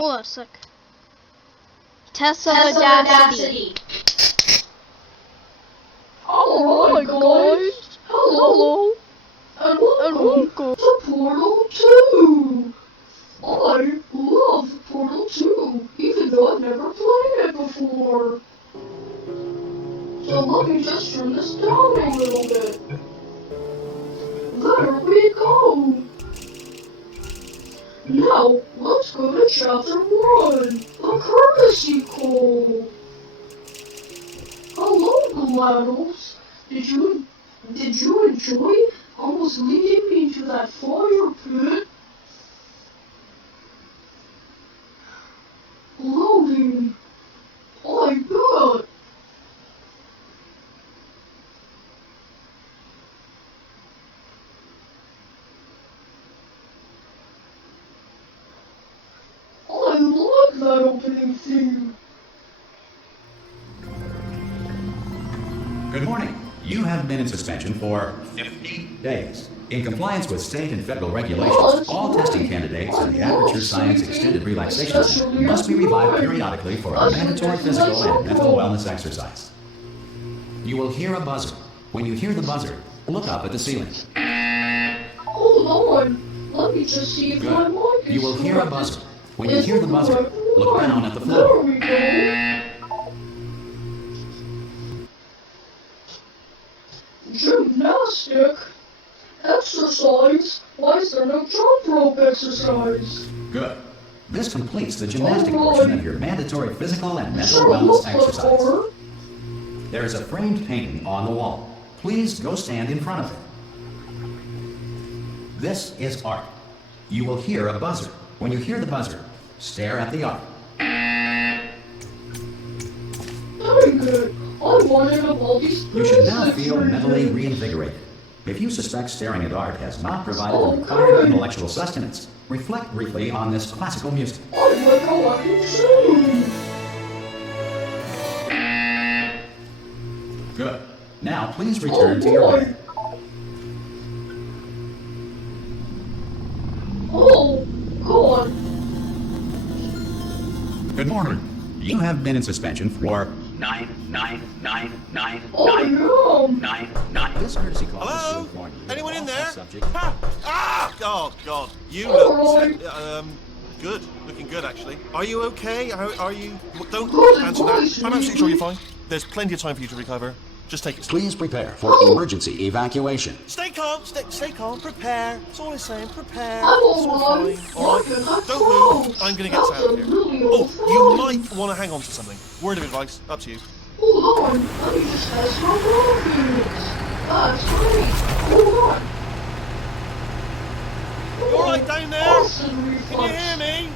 Hold on a sec. Test of Audacity. Alright guys, hello, and welcome to Portal 2. I love Portal 2, even though I've never played it before. So let me just turn this down a little bit. There we go. Now, let's go to Chapter 1, the Courtesy Call. Hello, GLaDOS. Did you enjoy almost leading me to that fire pit? Loading. I bet. I like that opening theme. Good morning. You have been in suspension for 50 days. In compliance with state and federal regulations, all testing candidates in the Aperture Science Extended Relaxation Center must be revived periodically for a mandatory physical and mental wellness exercise. You will hear a buzzer. When you hear the buzzer, look up at the ceiling. Hold on. Let me just see if my mic is You will hear a correct. buzzer. When you hear the buzzer, look down at the floor. There we go. Gymnastic? Exercise? Why is there no jump rope exercise? Good. This completes the gymnastic portion of your mandatory physical and mental wellness exercise. There is a framed painting on the wall. Please go stand in front of it. This is art. You will hear a buzzer. When you hear the buzzer, stare at the art. Very good. I wanted of all these You should now feel mentally reinvigorated. If you suspect staring at art has not provided the required intellectual sustenance, reflect briefly on this classical music. I like how I can sing. Good. Now please return to your bed. Oh, God. Good morning. You have been in suspension for 9. This courtesy call is to Hello? inform you Anyone of in all there? subject- Oh, God. You Alright. look... good. Looking good, actually. Are you okay? Are you... Don't Good, answer that. boys. I'm absolutely sure you're fine. There's plenty of time for you to recover. Just take it slow. Please prepare for emergency evacuation. Stay calm. Stay calm. Prepare. That's all I'm saying. Prepare. I'm It's all alright. fine. All right. Look at that Don't move. frog. I'm going to get us out of here. That's a really Oh, old you frog. might want to hang on to something. Word of advice. Up to you. Hold on. Let me just test my movements. That's great. Hold on. You all right down there? Awesome Can you reflex. hear me?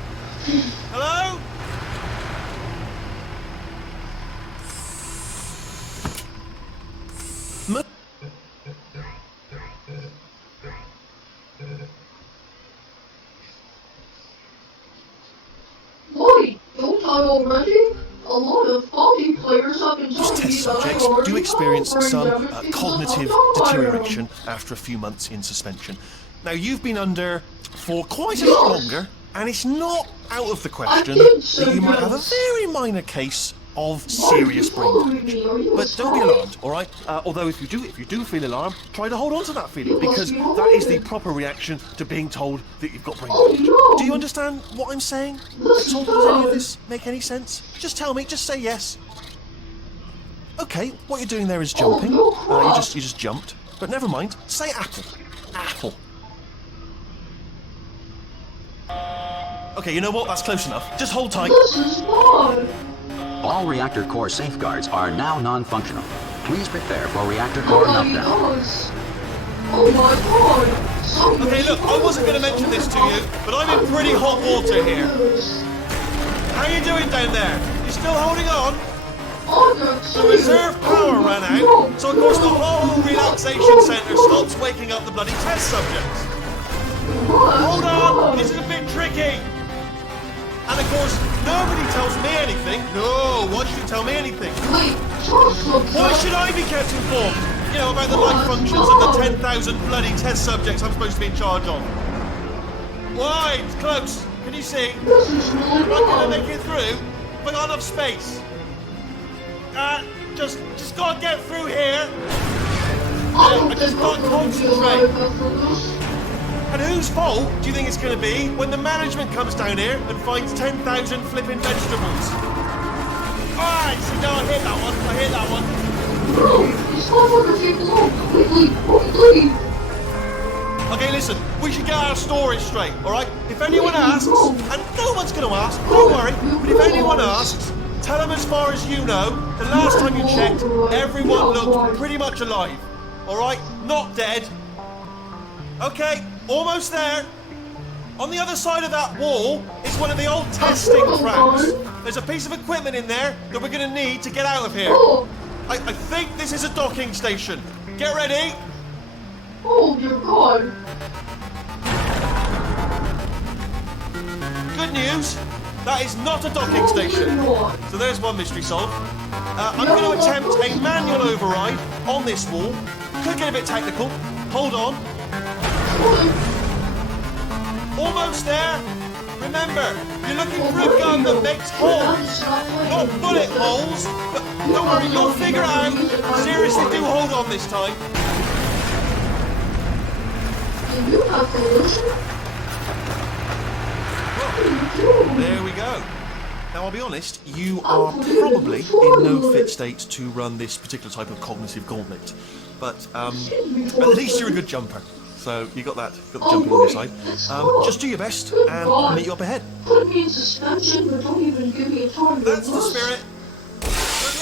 Hello? Wait, don't I already? A lot of hockey players have been Most telling me test that I subjects already do experience have brain some damage because of cognitive how dumb I am. deterioration after a few months in suspension. Now, you've been under for quite a lot longer, and it's not out of the question did say that you might have a yes. very minor case of serious brain damage. But don't be alarmed, all right? Although if you do feel alarmed, try to hold on to that feeling, because that is the proper reaction to being told that you've got brain damage. no. Do you understand what I'm saying? Does any of this make any sense? Just tell me. Just say yes. Okay, what you're doing there is jumping. no. You just jumped. But never mind. Say apple. Apple. Okay, you know what? That's close enough. Just hold tight. This is fun. All reactor core safeguards are now non-functional. Please prepare for reactor core Nobody meltdown. does. Oh my God. Somebody's Okay, look, I wasn't going to mention this to you, but I'm in pretty hot water here. How you doing down there? You still holding on? The reserve power ran out, so of course the whole relaxation centre stops waking up the bloody test subjects. Hold on, this is a bit tricky. And of course, nobody tells me anything. No, why should you tell me anything? Wait, just look. Why should I be kept informed? You know, about the life functions of the 10,000 bloody test subjects I'm supposed to be in charge of. Why? It's close. Can you see? This is really Am I gonna bad. make it through? Have I got enough space? Just gotta get through here. I don't I just think can't I'm going to be concentrate. alive after this. And whose fault do you think it's gonna be when the management comes down here and finds 10,000 flipping vegetables? Alright, see now I hit that one. Bro, these motherfuckers keep along. Quickly. Okay, listen, we should get our stories straight, alright? If anyone asks, and no one's gonna ask, don't worry, but if anyone asks, tell them as far as you know, the last time you checked, everyone looked pretty much alive. Alright? Not dead. Okay, almost there. On the other side of that wall is one of the old testing tracks. There's a piece of equipment in there that we're gonna need to get out of here. I think this is a docking station. Get ready. Oh dear God. Good news, that is not a docking station. So there's one mystery solved. I'm going to attempt a manual override on this wall. Could get a bit technical. Hold on. Almost there. Remember, you're looking for a gun that makes holes. Not bullet holes, but don't worry, you'll figure it out. Seriously, do hold on this time. Do you have collision? There we go. Now, I'll be honest, you are probably in no fit state to run this particular type of cognitive gauntlet. But at least you're a good jumper. So you got the jumping on your side. Just do your best, and I'll meet you up ahead. Put me in suspension, but don't even give me a time to That's the rest. spirit.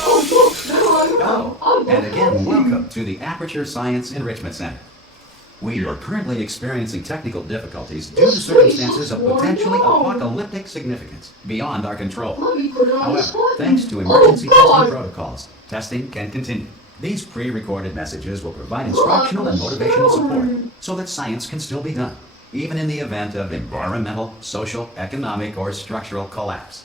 Oh, look, there I am. Hello, and again, welcome to the Aperture Science Enrichment Center. We are currently experiencing technical difficulties due to circumstances of potentially apocalyptic significance beyond our control. Let me put it on this However, one. thanks to emergency Oh, God. testing protocols, testing can continue. These pre-recorded messages will provide instructional and motivational support so that science can still be done, even in the event of environmental, social, economic, or structural collapse.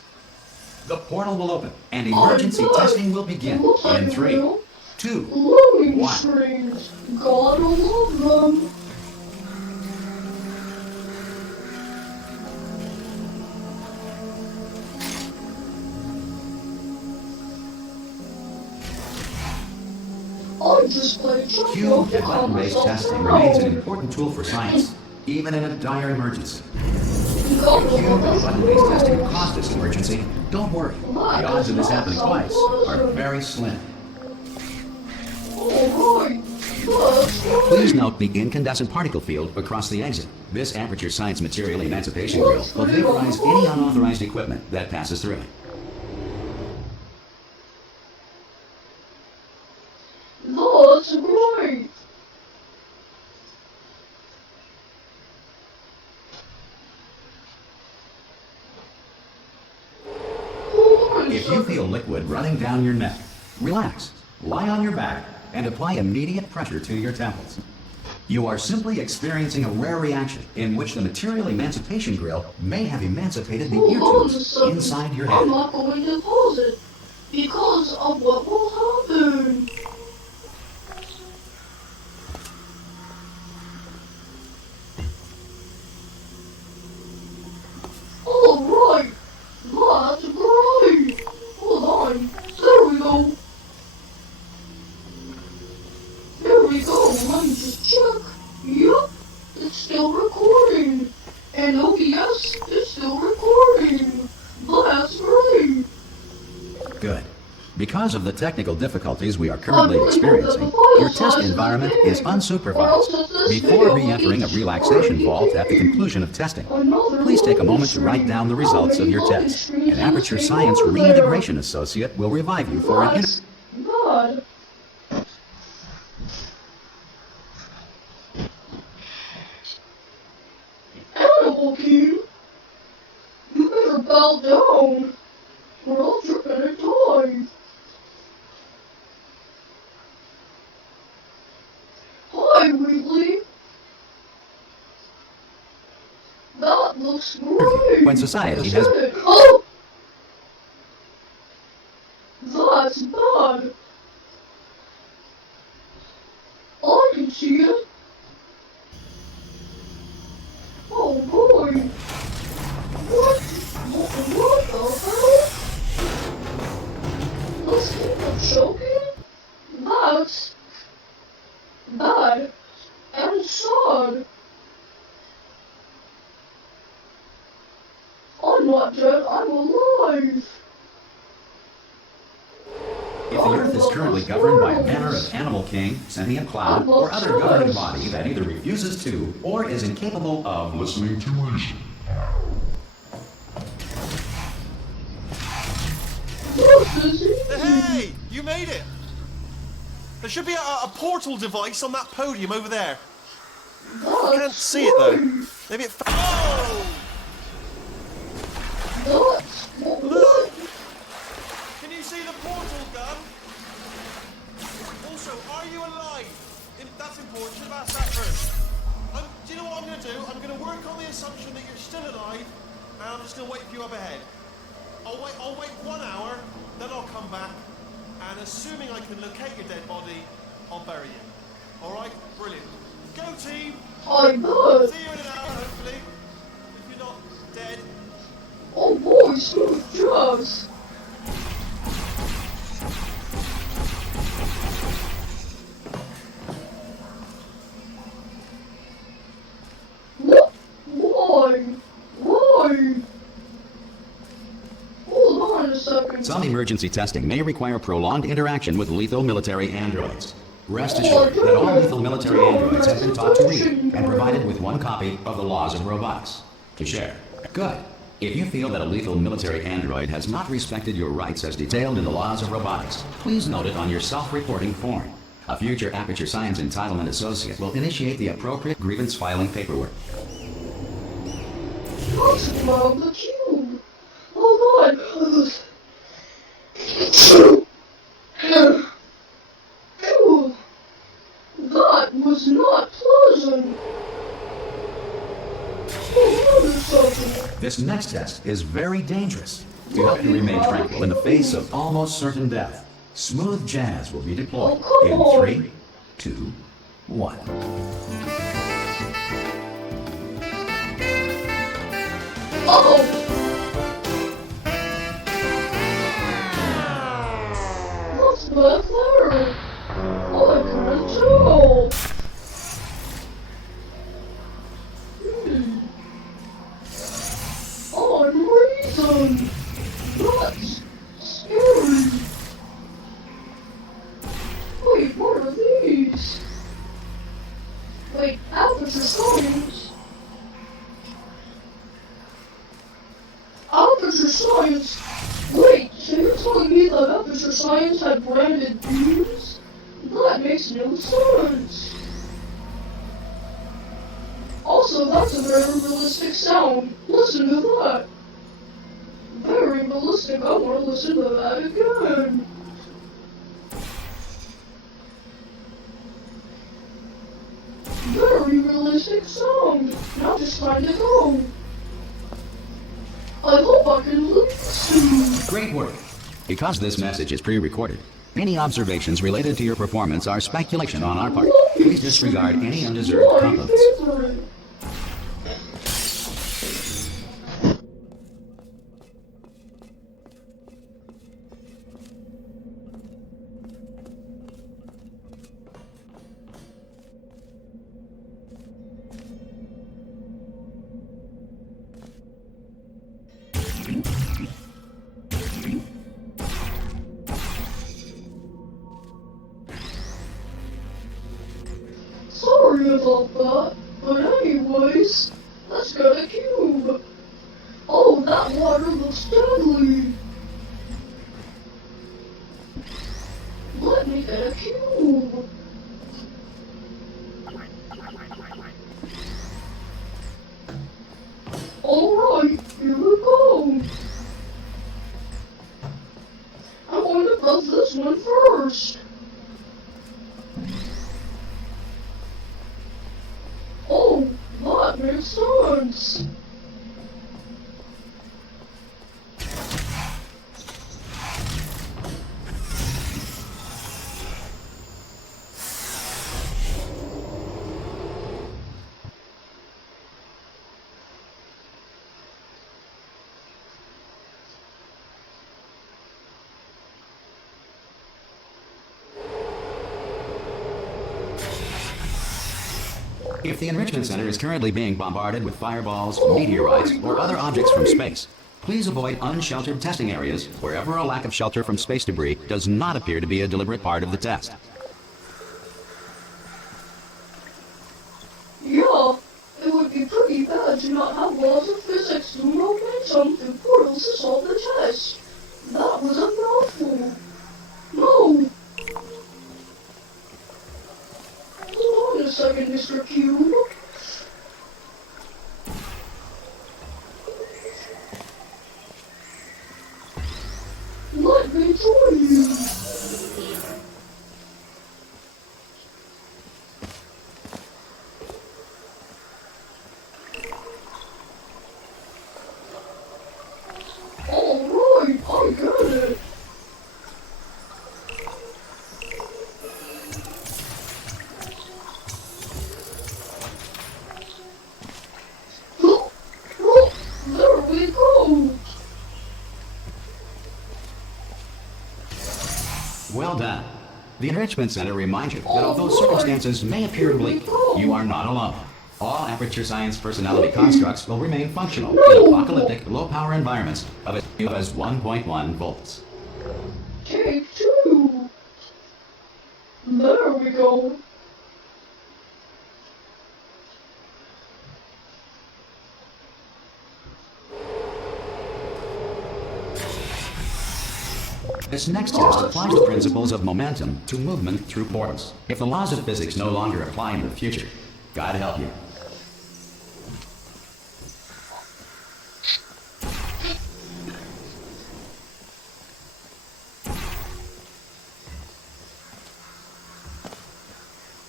The portal will open and emergency testing will begin in 3, 2, Loading 1. screens. Gotta love them. I just played checkers. Cube and button-based testing remains an important tool for science, even in a dire emergency. Cube and button-based testing caused this emergency. Don't worry, the odds of this happening twice are very slim. Alright. Please note the incandescent particle field across the exit. This Aperture Science Material Emancipation Grill will vaporize any unauthorized equipment that passes through it. That's great. If you feel liquid running down your neck, relax, lie on your back, and apply immediate pressure to your temples. You are simply experiencing a rare reaction in which the Material Emancipation Grill may have emancipated the ear tubes inside your I'm head. not going to pause it because of what will happen. Alright, that's great. Hold on, there we go. There we go, let me just check. Yep, it's still recording. And OBS is still recording. That's great. Good. Because of the technical difficulties we are currently experiencing, your test environment is unsupervised. Before re-entering a relaxation vault at the conclusion of testing, please take a moment to write down the results of your test. An Aperture Science Reintegration Associate will revive you for an interview. God. Animal King, you better bow down, or else you're gonna die. Hi, Wheatley. That looks great. When society has... Oh! That's bad. I can see it. Oh boy. I'm not dead, I'm alive. If the Earth is currently governed by a manner of animal king, sentient cloud, or other governing body that either refuses to or is incapable of listening to reason. Hey! You made it! There should be a portal device on that podium over there. I can't see it though. Maybe it... Oh! Look! Can you see the portal gun? Also, are you alive? That's important. Should have asked that first. Do you know what I'm going to do? I'm going to work on the assumption that you're still alive, and I'm just going to wait for you up ahead. I'll wait 1 hour, then I'll come back, and assuming I can locate your dead body, I'll bury you. Alright? Brilliant. Go team! I bet. See you in an hour, hopefully. If you're not dead. Oh boy, smooth jazz. What? Why? Why? Hold on a second. Some emergency testing may require prolonged interaction with lethal military androids. Rest assured that all lethal military androids have been taught to read and provided with one copy of the Laws of Robotics to share. Good. If you feel that a lethal military android has not respected your rights as detailed in the Laws of Robotics, please note it on your self-reporting form. A future Aperture Science Entitlement Associate will initiate the appropriate grievance filing paperwork. What's around the cube? Hold on. That was not pleasant. This next test is very dangerous. To help you remain tranquil in the face of almost certain death, smooth jazz will be deployed in 3, 2, 1. Oh! What's back there? I can't tell. I'm reason. That's scary. Wait, what are these? Wait, Aperture Science? Aperture Science? Wait, so you're telling me that Aperture Science had branded beams? That makes no sense. Also, that's a very realistic sound. Listen to that. Very realistic. I want to listen to that again. Very realistic sound. Now just time to go. I hope I can listen. Great work. Because this message is pre-recorded, any observations related to your performance are speculation on our part. Please disregard any undeserved compliments. Sorry about that, but anyways, let's get a cube. Oh, that water looks deadly. Let me get a cube. Alright, here we go. I'm going to press this one first. Oh, that makes sense. If the Enrichment Center is currently being bombarded with fireballs, meteorites, or other objects from space, Please avoid unsheltered testing areas wherever a lack of shelter from space debris does not appear to be a deliberate part of the test. Yeah, it would be pretty bad to not have laws of physics and momentum and portals to solve the test. That was a mouthful. No! Hold on a second, Mr. Cube. Let me join you. Alright, I get it. There we go. Well done. The Enrichment Center reminds you that although circumstances may appear bleak, you are not alone. All Aperture Science personality constructs will remain functional in apocalyptic, low-power environments of as few as 1.1 volts. Take two. There we go. This next test applies the principles of momentum to movement through portals. If the laws of physics no longer apply in the future, God help you.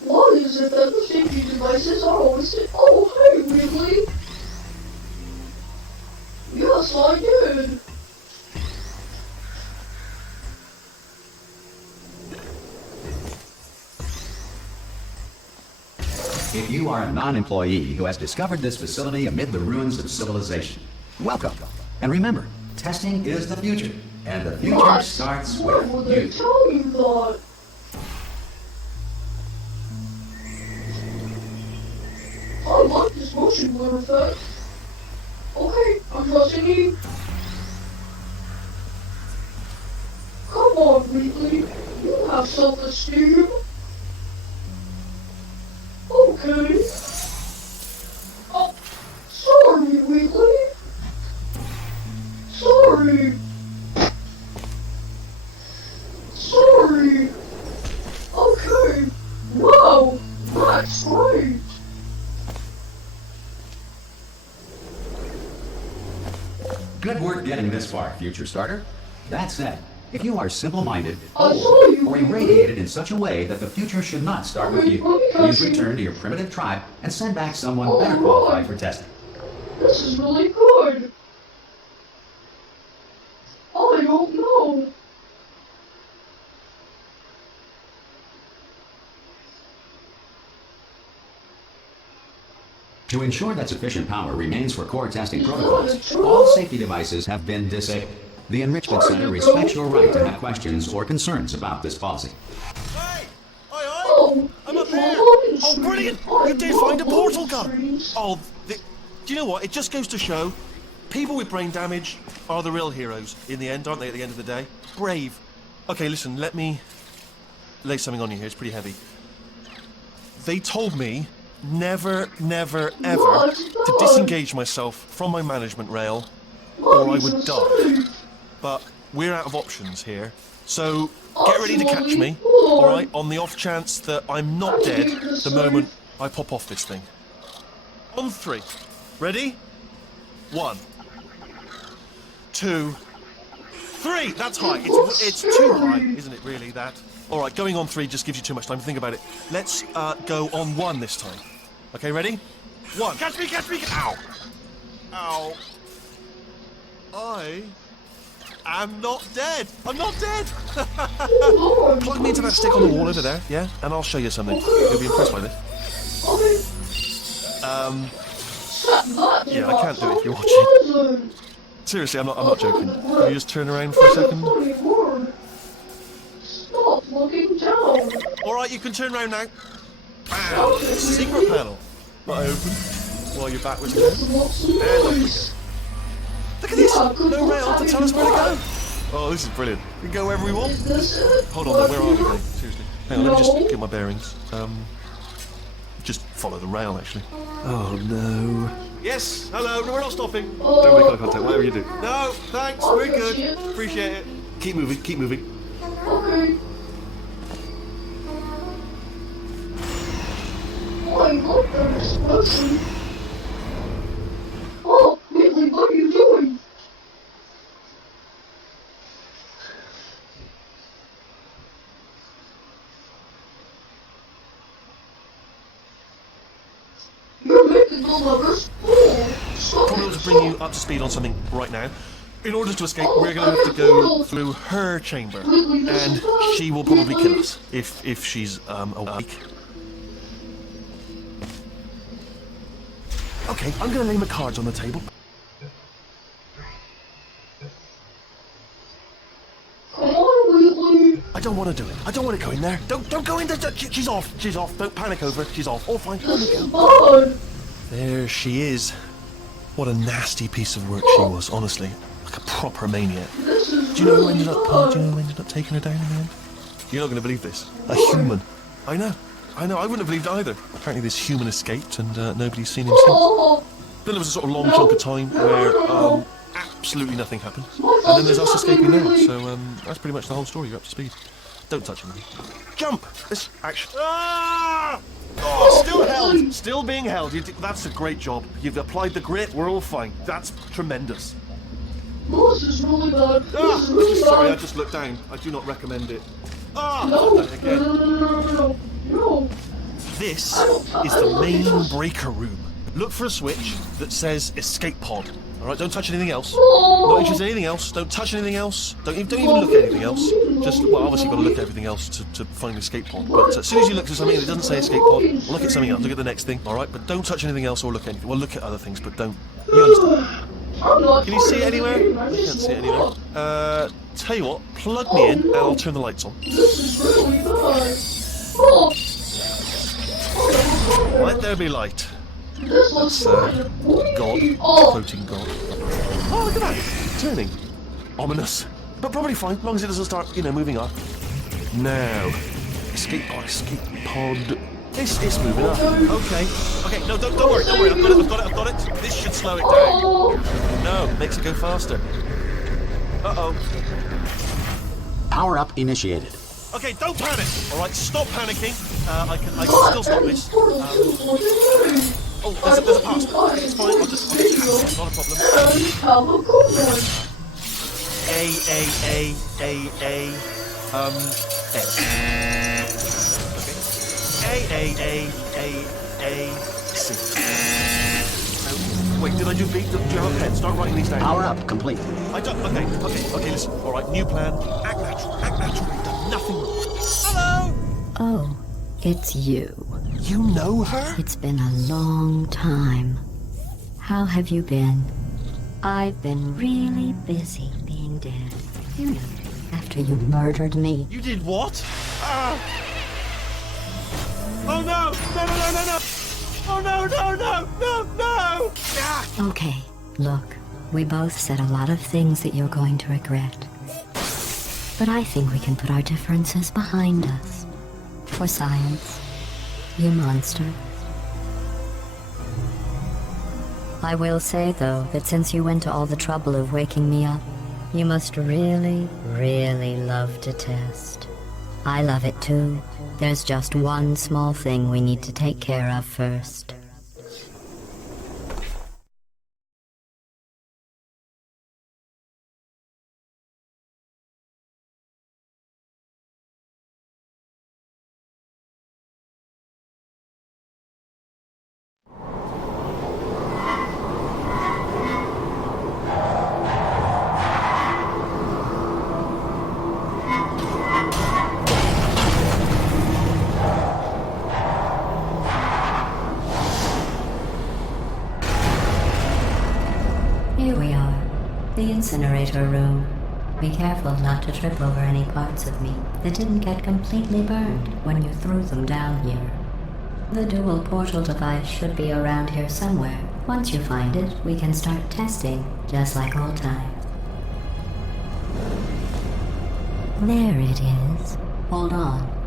Why is it that the safety devices are always... Oh, hey, Wiggly. Yes, I did. If you are a non-employee who has discovered this facility amid the ruins of civilization, welcome. And remember, testing is the future, and the future starts Why with would they you. tell you that? I like this motion blur effect. Okay, I'm trusting you. Come on, Wheatley. You have self-esteem. Okay. Oh, sorry, Wheatley. Sorry. Sorry. Okay. Wow, that's great. Good work getting this far, future starter. That said, if you are simple-minded, I old, saw you, or irradiated in such a way that the future should not start with you, please return to your primitive tribe and send back someone better qualified for testing. This is really good. I don't know. To ensure that sufficient power remains for core testing protocols, all safety devices have been disabled. The Enrichment Center respects your right to have questions or concerns about this policy. Hey! Oi, oi! Oh, I'm up it's here! my own Oh, street. brilliant! I You did love find a portal open gun! streets. Oh, do you know what? It just goes to show, people with brain damage are the real heroes in the end, aren't they, at the end of the day? Brave. Okay, listen, let me lay something on you here. It's pretty heavy. They told me never, never, ever to disengage myself from my management rail or I would die. But we're out of options here, so get ready to catch me, alright, on the off chance that I'm not dead the moment I pop off this thing. On three. Ready? 1, 2, 3. That's high. It's too high, isn't it, really, that? Alright, going on 3 just gives you too much time to think about it. Let's go on 1 this time. Okay, ready? 1. Catch me, catch me! Ow! Ow. I'm not dead! I'm not dead! Plug me into that stick on the wall over there, yeah? And I'll show you something. You'll be impressed by this. Yeah, I can't do it if you're watching. Seriously, I'm not joking. Can you just turn around for a second? Stop looking down. Alright, you can turn around now. Bam! Secret panel. Not open. While you're backwards again. This looks And off we nice. go. Look at this! Yeah, good No luck rail to having tell us where to go! fun. Oh, this is brilliant. We can go wherever we want. Is this it? Hold on, where are we, mate? Seriously. Hang on, let me just No. get my bearings. Just follow the rail, actually. Oh, no. Yes, hello, no, we're not stopping. Don't make eye contact, whatever you do. No, thanks, we're good. Appreciate it. Keep moving, keep moving. Okay. I love that expression. Oh, Whitley, what are you doing? You're making the levers pull. Stop Probably it, ought to bring you stop. up to speed on something right now. In order to escape, we're going to have to go through her chamber, and she will probably kill us if she's awake. Okay, I'm going to lay my cards on the table. Come on, Whitley. I don't want to do it. I don't want to go in there. Don't go in there. She's off. She's off. Don't panic over it. She's off. All fine. This is fun. There she is. What a nasty piece of work she was, honestly. Like a proper maniac. This is Do you know who really ended up? fun. Do you know who ended up taking her down in the end? You're not going to believe this. A human. I know. I wouldn't have believed either. Apparently, this human escaped, and nobody's seen him since. Oh, Then there was a sort of long chunk of time where absolutely nothing happened, and then there's us escaping now. So that's pretty much the whole story. You're up to speed. Don't touch anything. Jump. This action. Ah! Oh, still held. Still being held. That's a great job. You've applied the grit. We're all fine. That's tremendous. this is really bad. This is Ah, really sorry, I bad. just looked down. I do not recommend it. Ah, No, I've done it again. no. This is the main breaker room. Look for a switch that says escape pod. All right, don't touch anything else. Not interested in anything else. Don't touch anything else. Don't even look at anything else. Just, well, obviously you've got to look at everything else to find the escape pod. But as soon as you look at something that doesn't say escape pod, look at something else. Look at the next thing. All right, but don't touch anything else or look at anything. Well, look at other things, but don't. You understand? I'm not Can you see it anywhere? fighting. I can't see it anywhere. Tell you what, plug me in and I'll turn the lights on. This is really bad. Oh. Let there be light. This looks That's fun. God, Oh. quoting God. Oh, look at that! Turning. Ominous. But probably fine, as long as it doesn't start, moving on. Now, escape pod. It's moving up. Okay, no, don't worry, I've got it. This should slow it down. Oh. No, makes it go faster. Uh-oh. Power up initiated. Okay, don't panic. All right, stop panicking. I can still stop this. Oh, there's a password. It's fine. I'll just hack it. Not a problem. C. Wait, did I do B? Do you have a pen? Start writing these down. Power up complete. I don't. Okay. Listen. All right, new plan. Act natural. You've done nothing wrong. Hello. Oh, it's you. You know her? It's been a long time. How have you been? I've been really busy being dead. You know, after you murdered me. You did what? Oh no! No! Oh no! Ah! Okay, look, we both said a lot of things that you're going to regret. But I think we can put our differences behind us. For science, you monster. I will say, though, that since you went to all the trouble of waking me up, you must really, really love to test. I love it too. There's just one small thing we need to take care of first. Here we are, the incinerator room. Be careful not to trip over any parts of me that didn't get completely burned when you threw them down here. The dual portal device should be around here somewhere. Once you find it, we can start testing, just like old times. There it is. Hold on.